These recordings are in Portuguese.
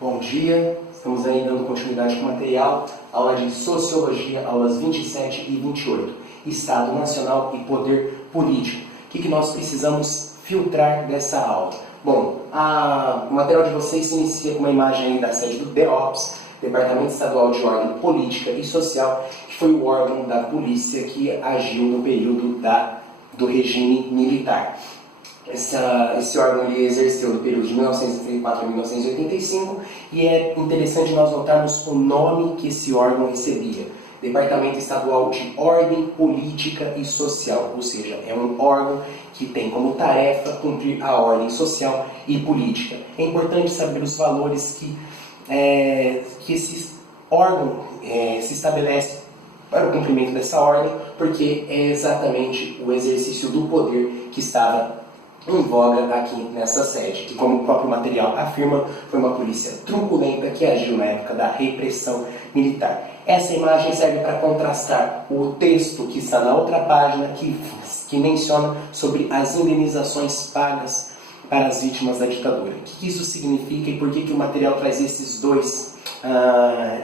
Bom dia, estamos aí dando continuidade com o material, aula de Sociologia, aulas 27 e 28, Estado Nacional e Poder Político. O que nós precisamos filtrar dessa aula? Bom, o material de vocês se inicia com uma imagem aí da sede do DEOPS, Departamento Estadual de Ordem Política e Social, que foi o órgão da polícia que agiu no período do regime militar. Esse órgão ele exerceu no período de 1934 a 1985 e é interessante nós notarmos o nome que esse órgão recebia. Departamento Estadual de Ordem Política e Social, ou seja, é um órgão que tem como tarefa cumprir a ordem social e política. É importante saber os valores que esse órgão se estabelece para o cumprimento dessa ordem, porque é exatamente o exercício do poder que estava em voga aqui nessa sede, que, como o próprio material afirma, foi uma polícia truculenta que agiu na época da repressão militar. Essa imagem serve para contrastar o texto que está na outra página, que menciona sobre as indenizações pagas para as vítimas da ditadura. O que isso significa e por que o material traz esses dois,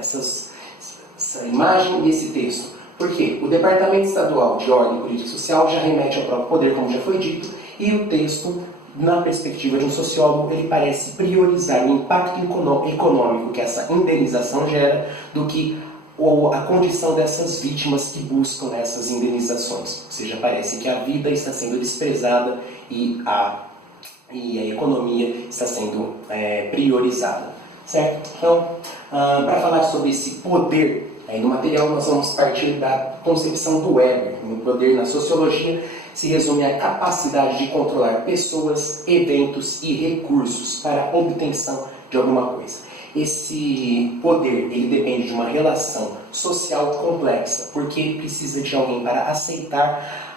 essa imagem e esse texto? Porque o Departamento Estadual de Ordem Política e Social já remete ao próprio poder, como já foi dito, e o texto, na perspectiva de um sociólogo, ele parece priorizar o impacto econômico que essa indenização gera do que a condição dessas vítimas que buscam essas indenizações. Ou seja, parece que a vida está sendo desprezada e a economia está sendo priorizada. Certo? Então, para falar sobre esse poder, no material nós vamos partir da concepção do Weber. O poder na sociologia se resume à capacidade de controlar pessoas, eventos e recursos para a obtenção de alguma coisa. Esse poder ele depende de uma relação social complexa, porque ele precisa de alguém para aceitar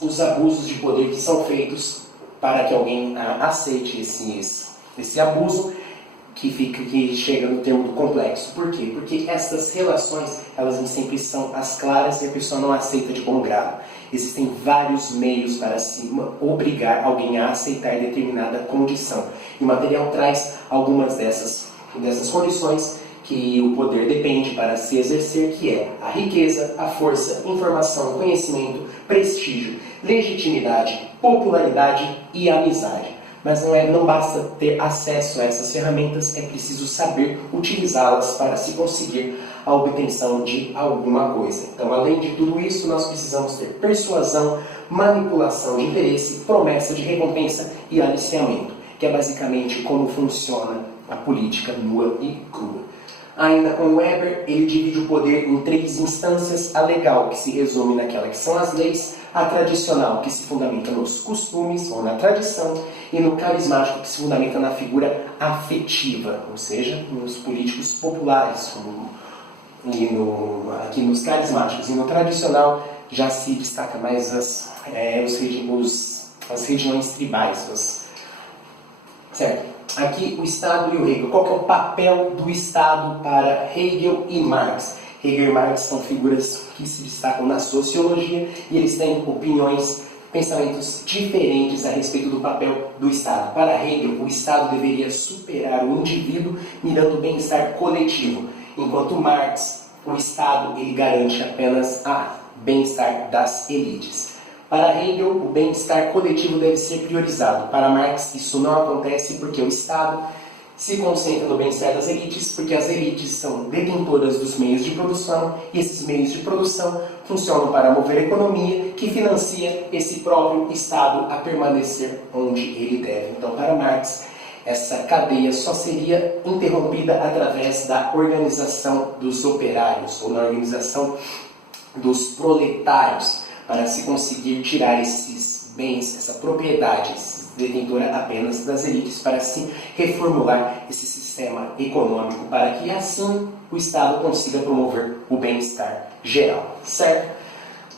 os abusos de poder que são feitos para que alguém aceite esse abuso, que chega no termo do complexo. Por quê? Porque essas relações, elas nem sempre são as claras e a pessoa não aceita de bom grado. Existem vários meios para se obrigar alguém a aceitar determinada condição. E o material traz algumas dessas condições que o poder depende para se exercer, que é a riqueza, a força, informação, conhecimento, prestígio, legitimidade, popularidade e amizade. Mas não basta ter acesso a essas ferramentas, é preciso saber utilizá-las para se conseguir a obtenção de alguma coisa. Então, além de tudo isso, nós precisamos ter persuasão, manipulação de interesse, promessa de recompensa e aliciamento, que é basicamente como funciona a política nua e crua. Ainda com Weber, ele divide o poder em 3 instâncias: a legal, que se resume naquela que são as leis, a tradicional, que se fundamenta nos costumes ou na tradição, e no carismático, que se fundamenta na figura afetiva, ou seja, nos políticos populares, aqui nos carismáticos. E no tradicional já se destaca mais as regiões tribais. Certo? Aqui o Estado e o Hegel. Qual que é o papel do Estado para Hegel e Marx? Hegel e Marx são figuras que se destacam na sociologia e eles têm opiniões, pensamentos diferentes a respeito do papel do Estado. Para Hegel, o Estado deveria superar o indivíduo mirando o bem-estar coletivo, enquanto Marx, o Estado ele garante apenas o bem-estar das elites. Para Hegel, o bem-estar coletivo deve ser priorizado. Para Marx, isso não acontece porque o Estado se concentra no bem-estar das elites, porque as elites são detentoras dos meios de produção, e esses meios de produção funcionam para mover a economia, que financia esse próprio Estado a permanecer onde ele deve. Então, para Marx, essa cadeia só seria interrompida através da organização dos operários, ou na organização dos proletários, para se conseguir tirar esses bens, essa propriedade detentora apenas das elites, para assim reformular esse sistema econômico, para que assim o Estado consiga promover o bem-estar geral, certo?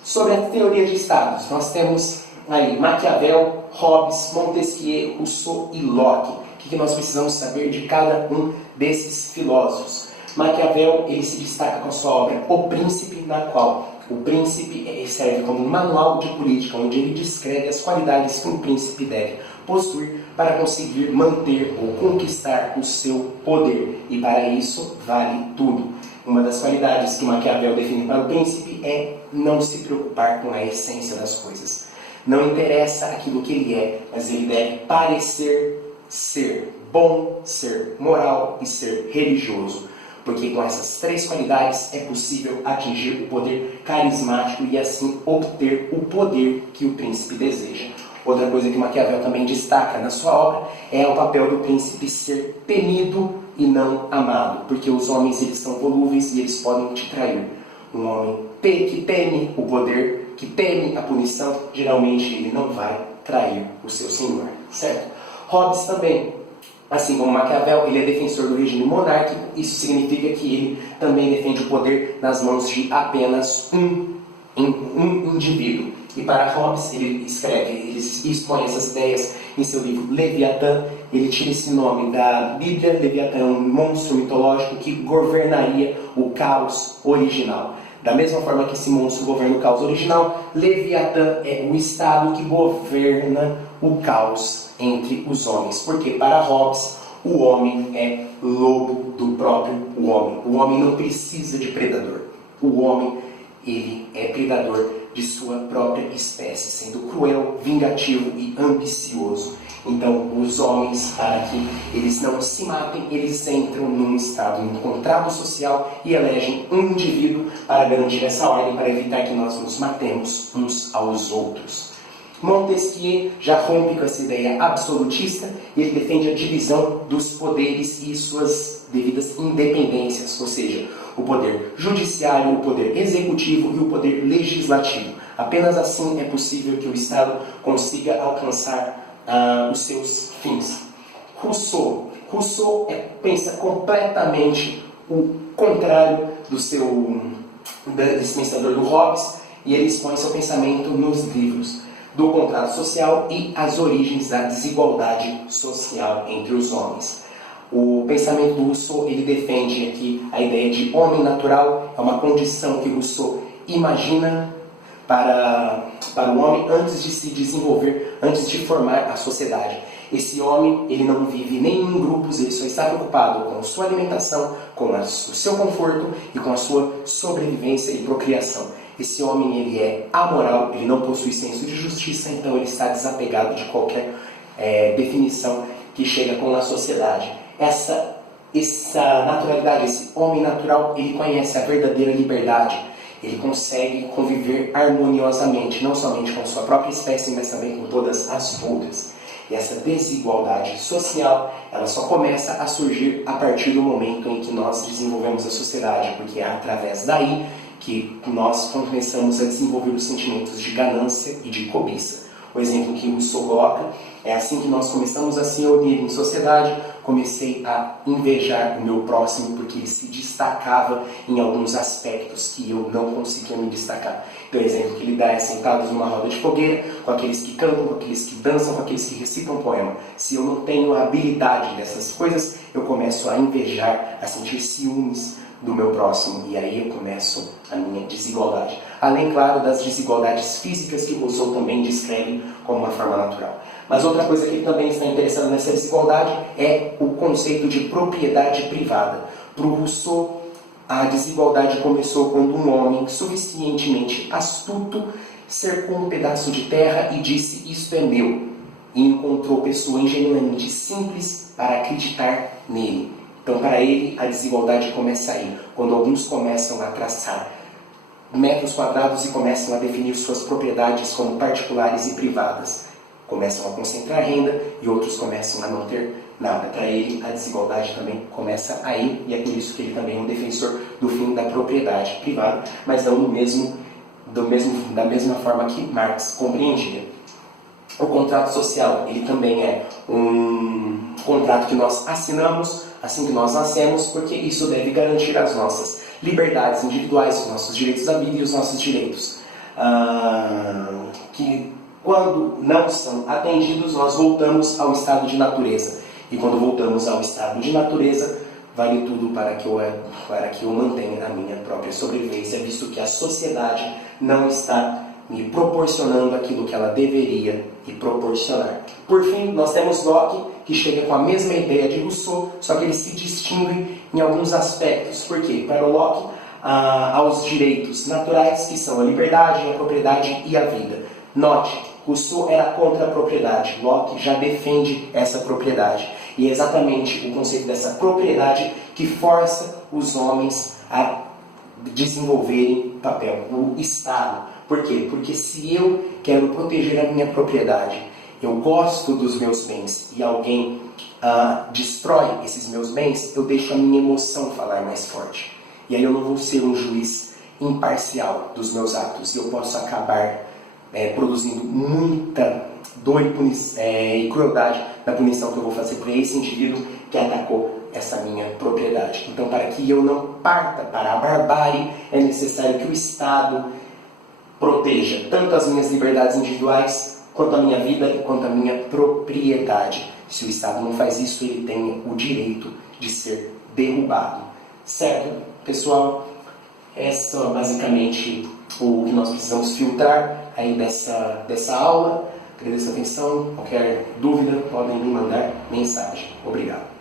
Sobre a teoria de Estados, nós temos aí Maquiavel, Hobbes, Montesquieu, Rousseau e Locke. O que nós precisamos saber de cada um desses filósofos? Maquiavel ele se destaca com a sua obra O Príncipe, na qual o príncipe serve como um manual de política, onde ele descreve as qualidades que um príncipe deve possuir para conseguir manter ou conquistar o seu poder. E para isso vale tudo. Uma das qualidades que Maquiavel define para o príncipe é não se preocupar com a essência das coisas. Não interessa aquilo que ele é, mas ele deve parecer ser bom, ser moral e ser religioso. Porque com essas três qualidades é possível atingir o poder carismático e assim obter o poder que o príncipe deseja. Outra coisa que Maquiavel também destaca na sua obra é o papel do príncipe ser temido e não amado, porque os homens eles são volúveis e eles podem te trair. Um homem que teme o poder, que teme a punição, geralmente ele não vai trair o seu senhor, certo? Hobbes também, assim como Maquiavel, ele é defensor do regime monárquico. Isso significa que ele também defende o poder nas mãos de apenas um indivíduo. E para Hobbes, ele expõe essas ideias em seu livro Leviatã. Ele tira esse nome da Bíblia. Leviatã é um monstro mitológico que governaria o caos original. Da mesma forma que esse monstro governa o caos original, Leviatã é o Estado que governa o caos entre os homens. Porque para Hobbes, o homem é lobo do próprio homem. O homem não precisa de predador. O homem, ele é predador de sua própria espécie, sendo cruel, vingativo e ambicioso. Então, os homens, para que eles não se matem, eles entram num estado, num contrato social e elegem um indivíduo para garantir essa ordem, para evitar que nós nos matemos uns aos outros. Montesquieu já rompe com essa ideia absolutista e ele defende a divisão dos poderes e suas devidas independências, ou seja, o poder judiciário, o poder executivo e o poder legislativo. Apenas assim é possível que o Estado consiga alcançar os seus fins. Rousseau pensa completamente o contrário desse pensador do Hobbes, e ele expõe seu pensamento nos livros do Contrato Social e as origens da desigualdade social entre os homens. O pensamento do Rousseau, ele defende aqui a ideia de homem natural. É uma condição que Rousseau imagina para o homem antes de se desenvolver, antes de formar a sociedade. Esse homem, ele não vive nem em grupos, ele só está preocupado com a sua alimentação, com o seu conforto e com a sua sobrevivência e procriação. Esse homem, ele é amoral, ele não possui senso de justiça, então ele está desapegado de qualquer definição que chega com a sociedade. Essa naturalidade, esse homem natural, ele conhece a verdadeira liberdade. Ele consegue conviver harmoniosamente, não somente com a sua própria espécie, mas também com todas as outras. E essa desigualdade social, ela só começa a surgir a partir do momento em que nós desenvolvemos a sociedade, porque é através daí que nós começamos a desenvolver os sentimentos de ganância e de cobiça. O exemplo que Rousseau coloca é assim que nós começamos a se unir em sociedade, comecei a invejar o meu próximo porque ele se destacava em alguns aspectos que eu não conseguia me destacar. Então, o exemplo que ele dá é sentados numa roda de fogueira, com aqueles que cantam, com aqueles que dançam, com aqueles que recitam poema. Se eu não tenho a habilidade dessas coisas, eu começo a invejar, a sentir ciúmes do meu próximo, e aí eu começo a minha desigualdade. Além, claro, das desigualdades físicas que Rousseau também descreve como uma forma natural. Mas outra coisa que ele também está interessado nessa desigualdade é o conceito de propriedade privada. Para o Rousseau, a desigualdade começou quando um homem suficientemente astuto cercou um pedaço de terra e disse: "Isto é meu", e encontrou pessoa ingenuamente simples para acreditar nele. Então, para ele, a desigualdade começa aí, quando alguns começam a traçar metros quadrados e começam a definir suas propriedades como particulares e privadas. Começam a concentrar renda e outros começam a não ter nada. Para ele, a desigualdade também começa aí, e é por isso que ele também é um defensor do fim da propriedade privada, mas não da mesma forma que Marx compreendia. O contrato social, ele também é um contrato que nós assinamos assim que nós nascemos, porque isso deve garantir as nossas liberdades individuais, os nossos direitos da vida e os nossos direitos. Que quando não são atendidos, nós voltamos ao estado de natureza. E quando voltamos ao estado de natureza, vale tudo para que eu mantenha a minha própria sobrevivência, visto que a sociedade não está me proporcionando aquilo que ela deveria me proporcionar. Por fim, nós temos Locke, que chega com a mesma ideia de Rousseau, só que ele se distingue em alguns aspectos. Por quê? Para o Locke, há os direitos naturais, que são a liberdade, a propriedade e a vida. Note, Rousseau era contra a propriedade, Locke já defende essa propriedade. E é exatamente o conceito dessa propriedade que força os homens a desenvolverem papel, o Estado. Por quê? Porque se eu quero proteger a minha propriedade, eu gosto dos meus bens e alguém destrói esses meus bens, eu deixo a minha emoção falar mais forte. E aí eu não vou ser um juiz imparcial dos meus atos. Eu posso acabar produzindo muita dor e crueldade na punição que eu vou fazer para esse indivíduo que atacou essa minha propriedade. Então, para que eu não parta para a barbárie, é necessário que o Estado proteja tanto as minhas liberdades individuais, quanto a minha vida e quanto a minha propriedade. Se o Estado não faz isso, ele tem o direito de ser derrubado. Certo, pessoal? Essa é basicamente o que nós precisamos filtrar aí dessa aula. Agradeço a atenção. Qualquer dúvida, podem me mandar mensagem. Obrigado.